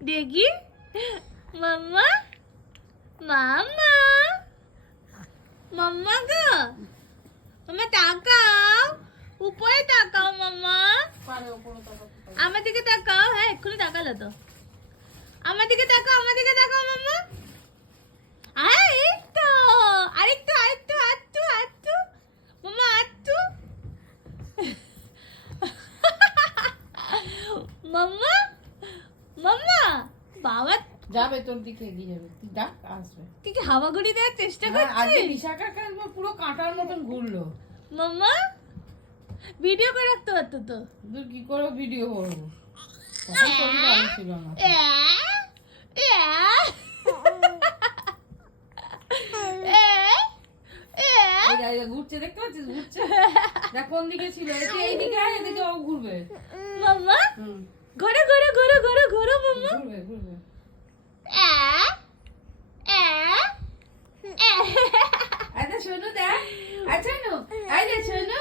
দেখি মাম্মা মাম্মা মাম্মা গো মাম্মা তাকাও উপরে তাকাও মাম্মা আমার দিকে তাকাও হ্যাঁ এক্ষুনি তাকালো তো আমার দিকে তাকাও মাম্মা এই তো আরেকটু আরেকটু মাম্মা আরেকটু মাম্মা মাম্মা বাবা যাবে তোর দিকে এগিয়ে যাবে তুই ডাক আসবে তুই কি হাওয়াগুড়ি দেওয়ার চেষ্টা আজকে করছিস বিশাখা পুরো কাঁটার মতন ঘুরলো। মাম্মা ভিডিও করে রাখতে পারতো তো তুই কি করে ভিডিও করবো তখন শরীর ভালো ছিল না। এই ঘুরছে দেখতে পাচ্ছিস ঘুরছে দেখ কোন দিকে ছিল এইদিকে আর এদিকে ও ঘুরবে মাম্মা ঘোরো মাম্মা ঘুরবে আচ্ছা শোনো দেখ আচ্ছা নো আরে শোনো